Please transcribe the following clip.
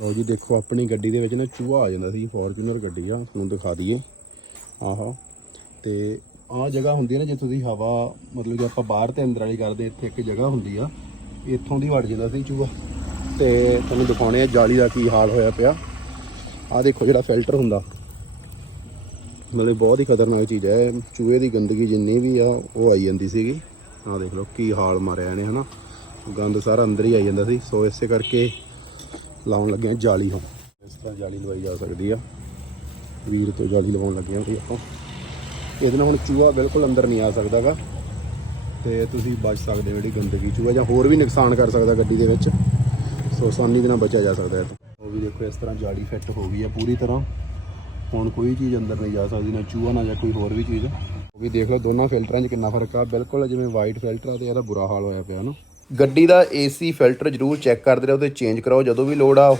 ਲਓ ਜੀ, ਦੇਖੋ, ਆਪਣੀ ਗੱਡੀ ਦੇ ਵਿੱਚ ਨਾ ਚੂਹਾ ਆ ਜਾਂਦਾ ਸੀ, ਫੋਰਚੂਨਰ ਗੱਡੀ ਆ, ਤੁਹਾਨੂੰ ਦਿਖਾ ਦਈਏ। ਆਹਾ, ਤੇ ਆਹ ਜਗ੍ਹਾ ਹੁੰਦੀ ਹੈ ਨਾ, ਜਿੱਥੋਂ ਦੀ ਹਵਾ, ਮਤਲਬ ਕਿ ਆਪਾਂ ਬਾਹਰ ਤੇ ਅੰਦਰ ਵਾਲੀ ਕਰਦੇ ਇੱਥੇ ਇੱਕ ਜਗ੍ਹਾ ਹੁੰਦੀ ਆ, ਇੱਥੋਂ ਦੀ ਵੜ ਜਾਂਦਾ ਸੀ ਚੂਹਾ। ਤੇ ਤੁਹਾਨੂੰ ਦਿਖਾਉਣੇ ਆ ਜਾਲੀ ਦਾ ਕੀ ਹਾਲ ਹੋਇਆ ਪਿਆ। ਆਹ ਦੇਖੋ ਜਿਹੜਾ ਫਿਲਟਰ ਹੁੰਦਾ। ਮਤਲਬ ਬਹੁਤ ਹੀ ਖਤਰਨਾਕ ਚੀਜ਼ ਹੈ। ਚੂਹੇ ਦੀ ਗੰਦਗੀ ਜਿੰਨੀ ਵੀ ਆ, ਉਹ ਆਈ ਜਾਂਦੀ ਸੀਗੀ। ਆਹ ਦੇਖ ਲਓ, ਕੀ ਹਾਲ ਮਾਰਿਆ ਇਹਨੇ, ਹਨਾ। ਗੰਦ ਸਾਰਾ ਅੰਦਰ ਹੀ ਆਈ ਜਾਂਦਾ ਸੀ। ਸੋ ਇਸੇ ਕਰਕੇ ਲਾਉਣ ਲੱਗੇ ਆ ਜਾਲੀ ਹੁਣ। ਇਸ ਤਰ੍ਹਾਂ ਜਾਲੀ ਲਵਾਈ ਜਾ ਸਕਦੀ ਆ। ਵੀਰ ਤੋਂ ਜਾਲੀ ਲਵਾਉਣ ਲੱਗੇ ਆ ਵੀ ਆਪਾਂ। ਇਹਦੇ ਨਾਲ ਹੁਣ ਚੂਹਾ ਬਿਲਕੁਲ ਅੰਦਰ ਨਹੀਂ ਆ ਸਕਦਾਗਾ। ਤੇ ਤੁਸੀਂ ਬਚ ਸਕਦੇ ਹੋ ਜਿਹੜੀ ਗੰਦਗੀ ਚੂਹਾ ਜਾਂ ਹੋਰ ਵੀ ਨੁਕਸਾਨ ਕਰ ਸਕਦਾ ਗੱਡੀ ਦੇ ਵਿੱਚ। ਸੋ ਆਸਾਨੀ ਦੇ ਨਾਲ ਬਚਿਆ ਜਾ ਸਕਦਾ ਹੈ ਉਹ ਵੀ ਦੇਖੋ ਇਸ ਤਰ੍ਹਾਂ ਜਾਲੀ ਫਿੱਟ ਹੋ ਗਈ ਆ ਪੂਰੀ ਤਰ੍ਹਾਂ। ਹੁਣ ਕੋਈ ਚੀਜ਼ ਅੰਦਰ ਨਹੀਂ ਜਾ ਸਕਦੀ, ਨਾ ਚੂਹਾ, ਨਾ ਜਾਂ ਕੋਈ ਹੋਰ ਵੀ ਚੀਜ਼। ਉਹ ਵੀ ਦੇਖ ਲਓ ਦੋਨਾਂ ਫਿਲਟਰਾਂ 'ਚ ਕਿੰਨਾ ਫ਼ਰਕ ਆ। ਬਿਲਕੁਲ ਜਿਵੇਂ ਵਾਈਟ ਫਿਲਟਰ ਆ ਤੇ ਇਹਦਾ ਬੁਰਾ ਹਾਲ ਹੋਇਆ ਪਿਆ ਨਾ। ਗੱਡੀ ਦਾ ਏਸੀ ਫਿਲਟਰ ਜ਼ਰੂਰ ਚੈੱਕ ਕਰਦੇ ਰਹੋ ਤੇ ਚੇਂਜ ਕਰਾਓ, ਜਦੋਂ ਵੀ ਲੋੜ ਆ ਉਹ